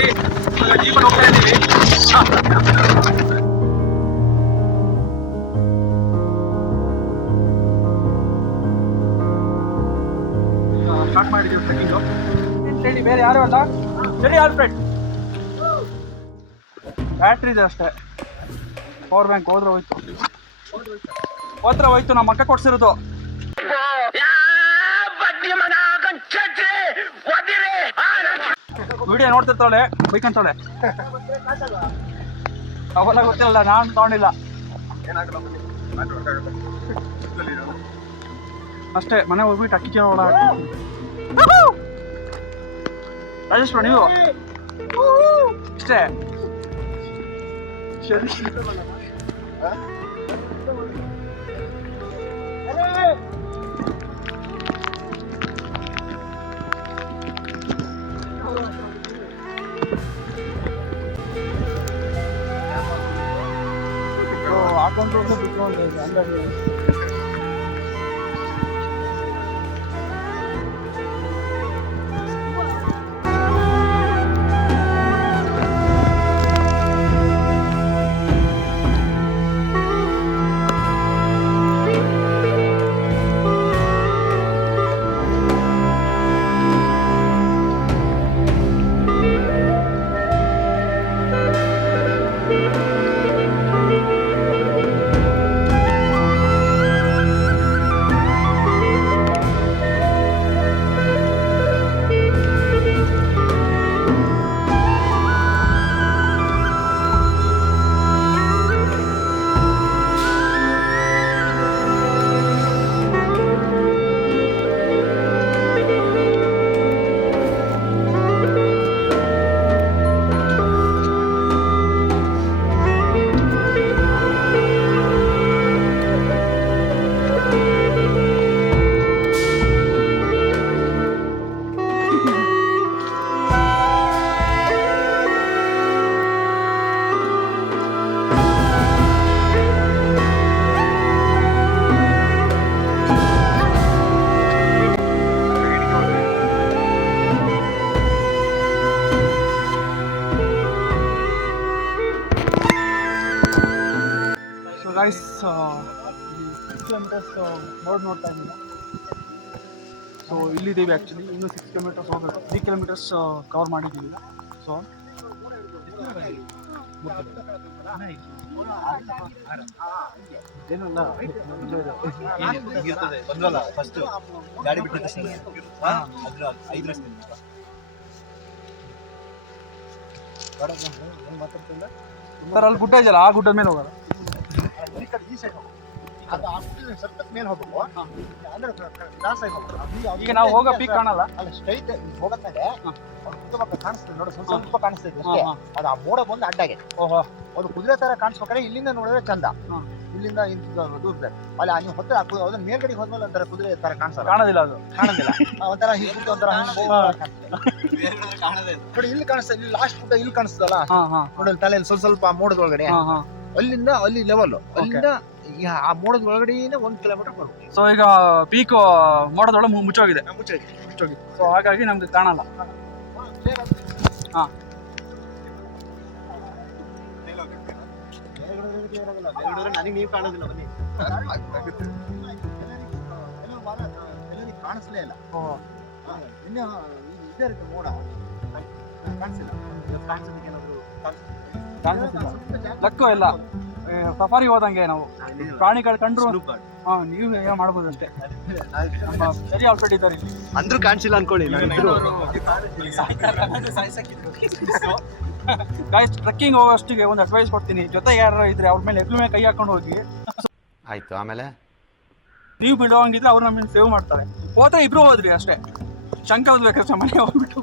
ಅಲ್ಲಿ ಜೀಪಲ್ಲಿ ಹೋಗ್ತಾ ಇದ್ದೀವಿ. ಸ್ಟಾರ್ಟ್ ಮಾಡಿದ್ದೀವಿ ಟ್ರೆಕ್ಕಿಂಗು. ಹೇಳಿ ಬೇರೆ ಯಾರು ಅಲ್ಲ, ಸರಿ ಆಲ್ಫ್ರೆಡ್. ಬ್ಯಾಟ್ರಿ ಇದೆ ಅಷ್ಟೇ, ಪವರ್ ಬ್ಯಾಂಕ್ ಹೋದ್ರೆ ಹೋಯ್ತು ನಮ್ಮ ಅಕ್ಕ ಕೊಡ್ಸಿರೋದು. ವಿಡಿಯೋ ನೋಡ್ತಿರ್ತಾಳೆ, ಬೈಕ್ ಅಂತಾಳೆ. ಅವೆಲ್ಲ ಗೊತ್ತಿಲ್ಲ, ನಾನು ತಗೊಂಡಿಲ್ಲ ಅಷ್ಟೇ. ಮನೆ ಹೋಗ್ಬಿಟ್ಟು ಅಕ್ಕಿ ಚೀಲ ಒಳ ರಾಜೇಶ್ವರ ನೀವು ಇಷ್ಟೇ. ಸರಿ ಹಾಕೊಂಡ್ರು ಬಿಟ್ಕೊಂಡು ಅಂಗಡಿ. ಗೈಸ್ 6 ಕಿಲೋಮೀಟರ್ಸ್ ಬೋರ್ಡ್ ನೋಡ್ತಾ ಇದ್ದೀನಿ. ಸೊ ಇಲ್ಲಿದ್ದೀವಿ ಆ್ಯಕ್ಚುಲಿ. ಇನ್ನೂ 6 ಕಿಲೋಮೀಟರ್ಸ್ ಹೋಗಬೇಕು. 3 ಕಿಲೋಮೀಟರ್ಸ್ ಕವರ್ ಮಾಡಿದ್ದೀವಿ. ಸೊ ಏನಲ್ಲ ಬಂದ್ರಲ್ಲ ಫಸ್ಟ್ ಗಾಡಿ ಬಿಟ್ಟಿದ್ದ ಸರ್ ಅಲ್ಲಿ ಗುಡ್ಡ ಇದೆಯಲ್ಲ, ಆ ಗುಡ್ಡದ ಮೇಲೆ ಹೋಗೋಣ. ಈಗ ನಾವು ಹೋಗೋ ಪೀಕ್ ಕಾಣಲ್ಲ, ಸ್ಟ್ರೈಟ್ ಹೋಗತ್ನಾಗೆ ಕಾಣಿಸ್ತದೆ ನೋಡಿ, ಸ್ವಲ್ಪ ಕಾಣಿಸ್ತದೆ ಅಷ್ಟೇ. ಅದು ಆ ಮೋಡ ಬಂದು ಅಡ್ಡಾಗೆ ಅದು ಕುದುರೆ ತರ ಕಾಣಿಸ್ಬೇಕಾದ್ರೆ ಇಲ್ಲಿಂದ ನೋಡಿದ್ರೆ ಚಂದ. ಇಲ್ಲಿಂದ ದೂರ ಅಲ್ಲಿ ನೀವು ಹೊತ್ತ ಅದನ್ನ ಮೇಲ್ಗಡೆ ಹೋದ್ಮೇಲೆ ಒಂಥರ ಕುದುರೆ ತರ ಕಾಣೋದಿಲ್ಲ, ಅದು ಕಾಣೋದಿಲ್ಲ. ಒಂಥರ ಹಿಂಗೆ ಒಂಥರ ನೋಡಿ ಇಲ್ಲಿ ಕಾಣಿಸ್ತದೆ. ಇಲ್ಲಿ ಲಾಸ್ಟ್ ಗುಡ್ಡ ಇಲ್ಲಿ ಕಾಣಿಸ್ತದಲ್ಲ ನೋಡಿ, ತಲೆಯಲ್ಲಿ ಸ್ವಲ್ಪ ಮೋಡದೊಳಗಡೆ ಅಲ್ಲಿಂದ ಅಲ್ಲಿ ಲೆವೆಲ್, ಅಲ್ಲಿಂದ ಆ ಮೋಡದ ಒಳಗಡೆನೇ 1 ಕಿಲೋಮೀಟರ್ ಬರುತ್ತೆ. ಸೊ ಈಗ ಪೀಕ್ ಮೋಡದೊಳಗೆ ಮುಚ್ಚೋಗಿದೆ. ಸೊ ಹಾಗಾಗಿ ನಮ್ಗೆ ಕಾಣಲ್ಲ. ನನಗೆ ನೀವು ಕಾಣೋದಿಲ್ಲ, ಬನ್ನಿ ಕಾಣಿಸ್ಲೇ ಇಲ್ಲ. ಇನ್ನು ಇದೇ ಇರುತ್ತೆ ಮೋಡ, ಕಾಣಿಸಿಲ್ಲ. ಲಕ್ಕು ಇಲ್ಲ. ಸಫಾರಿ ಹೋದಂಗೆ ನಾವು ಪ್ರಾಣಿಗಳು ಕಂಡ್ರು ನೀವು ಏನೋ ಮಾಡ್ಬೋದಂತೆ. ಸರಿ ಆಲ್ಫ್ರೆಡ್ ಇದ್ದಾರೆ ಅಂದ್ರೂ ಕಾಣಿಸಿಲ್ಲ ಅನ್ಕೊಳ್ಳಿ. ಗಾಯ್ಸ್ ಟ್ರೆಕ್ಕಿಂಗ್ ಹೋಗೋಷ್ಟಿಗೆ ಒಂದು ಅಡ್ವೈಸ್ ಕೊಡ್ತೀನಿ. ಜೊತೆ ಯಾರು ಇದ್ರೆ ಅವ್ರ ಮೇಲೆ ಎಗ್ಲು ಮೇಲೆ ಕೈ ಹಾಕೊಂಡು ಹೋಗಿ ಆಯ್ತು. ಆಮೇಲೆ ನೀವು ಬಿಡೋಂಗಿದ್ರೆ ಅವ್ರು ನಮ್ಮನ್ನು ಸೇವ್ ಮಾಡ್ತಾರೆ. ಹೋದ್ರೆ ಇಬ್ರು ಹೋದ್ರಿ ಅಷ್ಟೇ. ಶಂಕ ಓದ್ಬೇಕಾದ್ರೆ ಮನೆ ಹೋಗ್ಬಿಟ್ಟು